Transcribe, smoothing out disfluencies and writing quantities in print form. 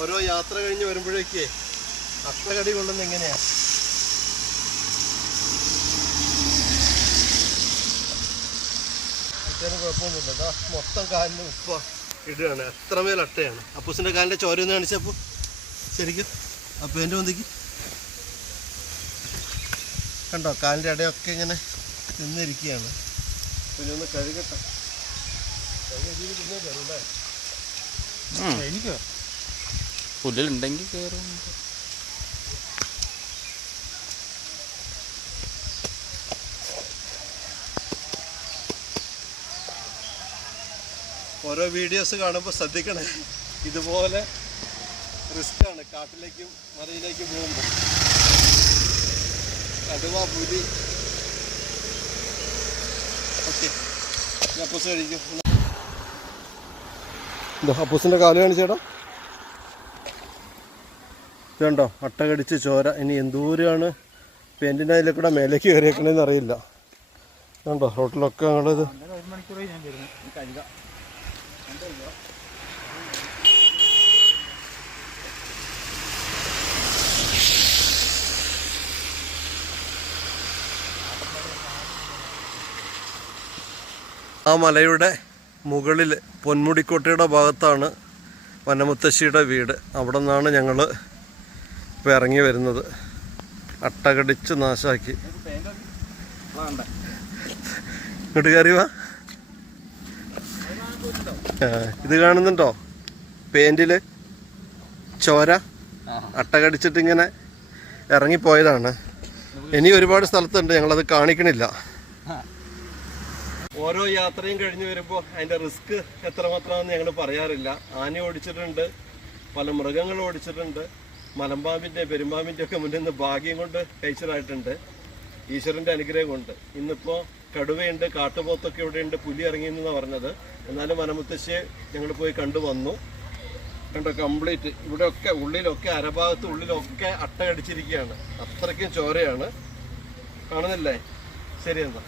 ഓരോ യാത്ര കഴിഞ്ഞ് വരുമ്പോഴേക്കേ അട്ടകടി കൊള്ളുന്ന എങ്ങനെയാ. കിട്ടാനും കുഴപ്പമൊന്നുമില്ല. അതാ മൊത്തം കാലിന് ഉപ്പ ഇടുകയാണ്. എത്രമേൽ അട്ടയാണ്. അപ്പൂസിൻ്റെ കാലിൻ്റെ ചോരയൊന്ന് കാണിച്ചപ്പോൾ ശരിക്കും അപ്പോൾ എൻ്റെ ഒന്നിക്ക് കണ്ടോ, കാലിൻ്റെ ഇടയൊക്കെ ഇങ്ങനെ നിന്നിരിക്കുകയാണ്. പിന്നെ ഒന്ന് കഴുകട്ടെ. പിന്നെ കയറൂല്ലേ? എനിക്ക് പുല്ലുണ്ടെങ്കിൽ കയറും. ഓരോ വീഡിയോസ് കാണുമ്പോൾ ശ്രദ്ധിക്കണേ, ഇതുപോലെ റിസ്ക്കാണ് കാട്ടിലേക്കും മലയിലേക്കും പോകുമ്പോൾ. കടുവ, പുലി. ഓക്കെ, അപ്പൂസ് കഴിക്കും. അപ്പൂസിൻ്റെ കാല് കാണിച്ചേടാ. ഇതുണ്ടോ അട്ട കടിച്ച് ചോര. ഇനി എന്തോരാണ് പെയിൻറ്റിൻ്റെ അതിലെ കൂടെ മേലേക്ക് കയറിയേക്കണേന്ന് അറിയില്ല. ഇതുണ്ടോ റോട്ടിലൊക്കെ ഞങ്ങളിത് ആ മലയുടെ മുകളിൽ പൊന്മുടിക്കോട്ടയുടെ ഭാഗത്താണ് വനമുത്തശ്ശിയുടെ വീട്. അവിടെ നിന്നാണ് ഞങ്ങൾ ഇപ്പോൾ ഇറങ്ങി വരുന്നത്. അട്ടകടിച്ച് നാശാക്കി. ഇങ്ങോട്ട് കയറി വാ. ഇത് കാണുന്നുണ്ടോ പെയിൻറ്റിൽ ചോര? അട്ടകടിച്ചിട്ട് ഇങ്ങനെ ഇറങ്ങിപ്പോയതാണ്. ഇനി ഒരുപാട് സ്ഥലത്തുണ്ട്, ഞങ്ങളത് കാണിക്കണില്ല. ഓരോ യാത്രയും കഴിഞ്ഞ് വരുമ്പോൾ അതിൻ്റെ റിസ്ക് എത്രമാത്രമാണെന്ന് ഞങ്ങൾ പറയാറില്ല. ആന ഓടിച്ചിട്ടുണ്ട്, പല മൃഗങ്ങൾ ഓടിച്ചിട്ടുണ്ട്, മലമ്പാമ്പിൻ്റെ പെരുമ്പാമ്പിൻ്റെ ഒക്കെ മുന്നിൽ നിന്ന് ഭാഗ്യം കൊണ്ട് കഴിച്ചതായിട്ടുണ്ട്, ഈശ്വരൻ്റെ അനുഗ്രഹം കൊണ്ട്. ഇന്നിപ്പോൾ കടുവയുണ്ട്, കാട്ടുപോത്തൊക്കെ ഇവിടെയുണ്ട്, പുലി ഇറങ്ങിയെന്നാണ് പറഞ്ഞത്. എന്നാലും വനമുത്തശ്ശിയെ ഞങ്ങൾ പോയി കണ്ടു വന്നു. കണ്ടോ കംപ്ലീറ്റ് ഇവിടെയൊക്കെ ഉള്ളിലൊക്കെ അരഭാഗത്ത് ഉള്ളിലൊക്കെ അട്ട കടിച്ചിരിക്കുകയാണ്. അത്രയ്ക്കും ചോരയാണ്. കാണുന്നില്ലേ? ശരി എന്നാ.